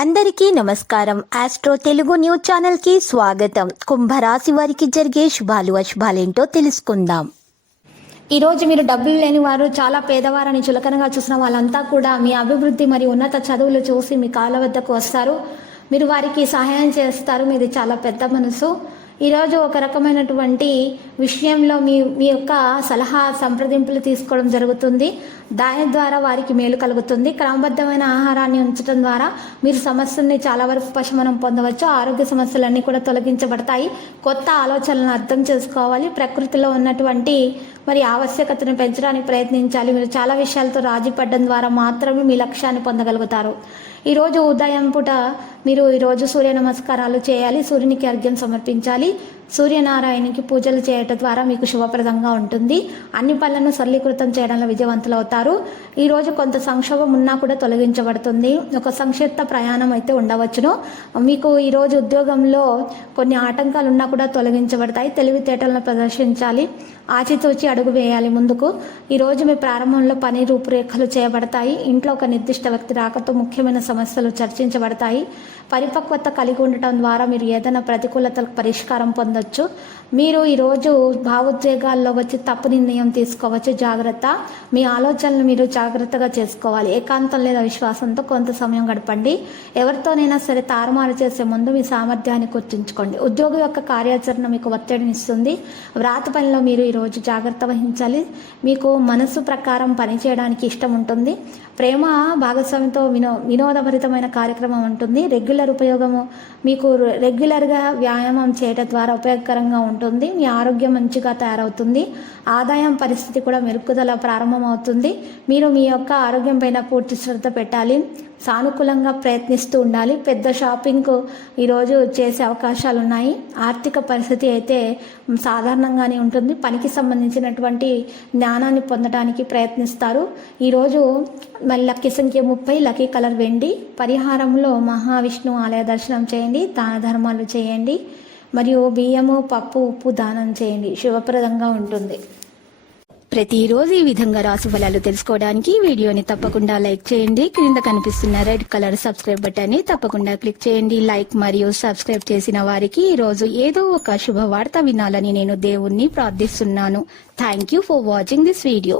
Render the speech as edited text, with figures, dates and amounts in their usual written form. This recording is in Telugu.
అందరికీ నమస్కారం. ఆస్ట్రో తెలుగు న్యూస్ ఛానల్ కి స్వాగతం. కుంభరాశి వారికి జరిగే శుభాలు అశుభాలేంటో తెలుసుకుందాం. ఈరోజు మీరు డబ్బులు లేని వారు, చాలా పేదవారని చులకనగా చూసిన వాళ్ళంతా కూడా మీ అభివృద్ధి మరియు ఉన్నత చదువులు చూసి మీ కాళ్ళ వద్దకు వస్తారు. మీరు వారికి సహాయం చేస్తారు. మీది చాలా పెద్ద మనసు. ఈరోజు ఒక రకమైనటువంటి విషయంలో మీ యొక్క సలహా సంప్రదింపులు తీసుకోవడం జరుగుతుంది. దాని ద్వారా వారికి మేలు కలుగుతుంది. క్రమబద్ధమైన ఆహారాన్ని ఉంచడం ద్వారా మీరు సమస్యల్ని చాలా వరకు ఉపశమనం పొందవచ్చు. ఆరోగ్య సమస్యలన్నీ కూడా తొలగించబడతాయి. కొత్త ఆలోచనలను అర్థం చేసుకోవాలి. ప్రకృతిలో ఉన్నటువంటి ఆవశ్యకతను పెంచడానికి ప్రయత్నించాలి. మీరు చాలా విషయాలతో రాజీ పడడం ద్వారా మాత్రమే మీ లక్ష్యాన్ని పొందగలుగుతారు. ఈరోజు ఉదయం పూట మీరు ఈరోజు సూర్య నమస్కారాలు చేయాలి. సూర్యునికి అర్ఘ్యం సమర్పించాలి. సూర్యనారాయణకి పూజలు చేయటం ద్వారా మీకు శుభప్రదంగా ఉంటుంది. అన్ని పనులను సరళీకృతం చేయడంలో విజయవంతులు అవుతారు. ఈరోజు కొంత సంక్షోభం ఉన్నా కూడా తొలగించబడుతుంది. ఒక సంక్షిప్త ప్రయాణం అయితే ఉండవచ్చును. మీకు ఈరోజు ఉద్యోగంలో కొన్ని ఆటంకాలు ఉన్నా కూడా తొలగించబడతాయి. తెలివితేటలను ప్రదర్శించాలి. ఆచితూచి అడుగు వేయాలి ముందుకు. ఈరోజు మీ ప్రారంభంలో పని రూపురేఖలు చేయబడతాయి. ఇంట్లో ఒక నిర్దిష్ట వ్యక్తి రాకతో ముఖ్యమైన సమస్యలు చర్చించబడతాయి. పరిపక్వత కలిగి ఉండటం ద్వారా మీరు ఏదైనా ప్రతికూలతలకు పరిష్కారం పొందొచ్చు. మీరు ఈరోజు భావోద్వేగాల్లో వచ్చి తప్పు నిర్ణయం తీసుకోవచ్చు. జాగ్రత్త. మీ ఆలోచనలు మీరు జాగ్రత్తగా చేసుకోవాలి. ఏకాంతం లేదా విశ్వాసంతో కొంత సమయం గడపండి. ఎవరితోనైనా సరే తారుమారు చేసే ముందు మీ సామర్థ్యాన్ని గుర్తుంచుకోండి. ఉద్యోగి యొక్క కార్యాచరణ మీకు ఒత్తిడినిస్తుంది. వ్రాత పనిలో మీరు ఈరోజు జాగ్రత్త వహించాలి. మీకు మనసు ప్రకారం పనిచేయడానికి ఇష్టం ఉంటుంది. ప్రేమ భాగస్వామితో వినోదభరితమైన కార్యక్రమం ఉంటుంది. రెగ్యులర్ ఉపయోగము మీకు రెగ్యులర్గా వ్యాయామం చేయడం ద్వారా ఉపయోగకరంగా ఉంటుంది. మీ ఆరోగ్యం మంచిగా తయారవుతుంది. ఆదాయం పరిస్థితి కూడా మెరుగుదల ప్రారంభమవుతుంది. మీరు మీ యొక్క ఆరోగ్యం పైన పూర్తి శ్రద్ధ పెట్టాలి. సానుకూలంగా ప్రయత్నిస్తూ ఉండాలి. పెద్ద షాపింగ్కు ఈరోజు చేసే అవకాశాలు ఉన్నాయి. ఆర్థిక పరిస్థితి అయితే సాధారణంగానే ఉంటుంది. పనికి సంబంధించినటువంటి జ్ఞానాన్ని పొందడానికి ప్రయత్నిస్తారు. ఈరోజు మరి లక్కీ సంఖ్య 30, లక్కీ కలర్ వెండి. పరిహారంలో మహావిష్ణు ఆలయ దర్శనం చేయండి. దాన ధర్మాలు చేయండి. మరియు బియ్యము, పప్పు, ఉప్పు దానం చేయండి. శుభప్రదంగా ఉంటుంది. ప్రతిరోజు ఈ విధంగా రాశి ఫలాలు తెలుసుకోవడానికి వీడియోని తప్పకుండా లైక్ చేయండి. క్రింద కనిపిస్తున్న రెడ్ కలర్ సబ్స్క్రైబ్ బటన్ ని తప్పకుండా క్లిక్ చేయండి. లైక్ మరియు సబ్స్క్రైబ్ చేసిన వారికి ఈ రోజు ఏదో ఒక శుభవార్త వినాలని నేను దేవుణ్ణి ప్రార్థిస్తున్నాను. Thank you for watching this video.